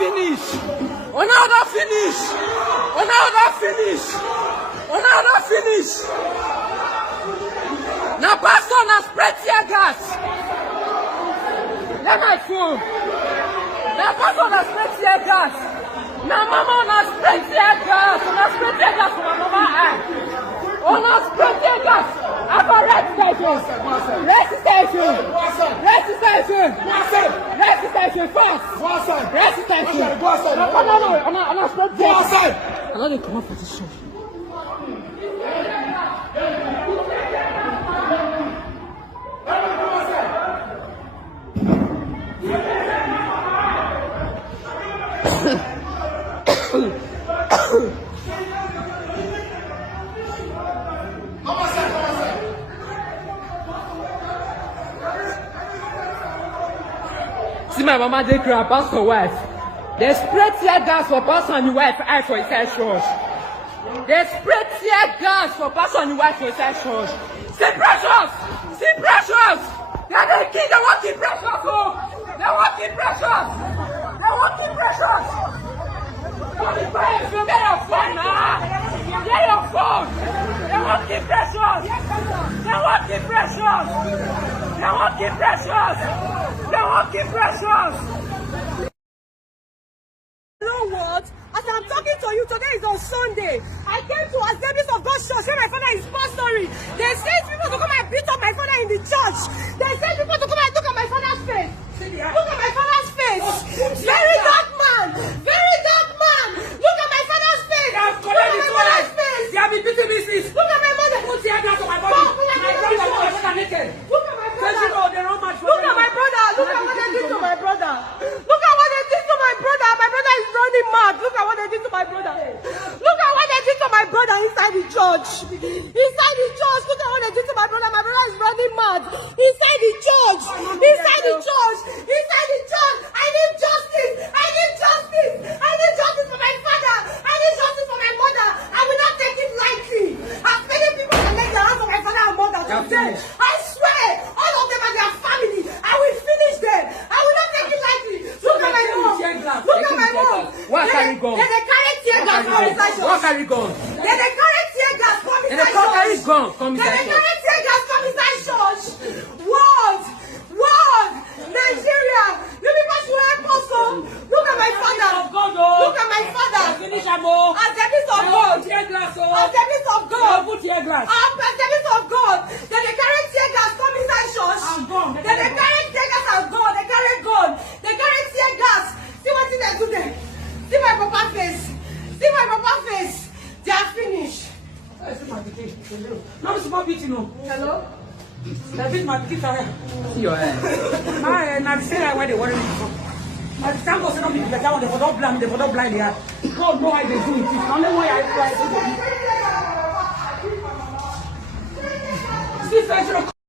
finish. Another finish. Another finish. Another finish. Now pastor na spread tear gas. Let my phone. Now pastor na spread tear gas. Now mama na spread tear gas. Na spread tear gas for my mama eye. Oh na spread tear gas. I got red station. Red station. Red station. Red station first. Red station. No. I'm not spread tear gas. I'm not going to come up for this show. See my mama dey cry pass her wife. They spray tear gas for pastor and the wife eye for inside church. They spray tear gas for pastor and the wife for inside church. See precious! See precious! They want keep precious! Oh! They want keep precious! They want keep precious! Get your phone now! Get your phone! They want keep precious! They want keep precious! They want keep precious! They want keep precious! You know what? As I'm talking to you, today is on Sunday. I came to Assemblies of God Church where my father is pastoring. They sent people to come and beat up my father in the church. They sent people to come and look at my father's face. Look at my father's face. Very dark man. Very dark man. Look at my father's face. Look at my father's face. They have been beating me since. Look at my mother. Put tear gas on my body. My brother is naked. Look at my brother. Look at my brother. Look at what they did to my brother. Look at what they did to my brother. My brother is running mad. Look at what they did to my brother. Look at what they did to my brother inside the church. Inside the church. Look at what they did to my brother. My brother is running mad. Inside the church. Inside the church. Inside the church. I need justice. I need justice. I need justice for my father. I need justice for my mother. I will not take it lightly. As many people can lay their hands on my father and mother today. I swear, all of them are their family. I will finish them. I will not take it lightly. Look at my mom. Look at my mom. What carry gun? Then they carry tear gas from inside church. What carry gun? Then they carry tear gas from And inside they carry church. gun from Then inside they church. carry tear gas from inside church. World. Nigeria. You people should help us. Look at my father. Look at my father. Finish am o. Assemblies of God. Tear gas o. Assemblies of God. Put tear gas. Assemblies of God. Then they carry tear gas come inside church. Then they carry tear gas and gun. They carry gun. They carry tear gas. See what they do there. See my papa face. See my papa face. They are finished. No, small beating no. Hello? They beat my pikin for See your head. my na the same why they worry me for. Na the time go say no be better one, they for don blind, they for don blind here. God know how they do it. It's only way I try to do it. See,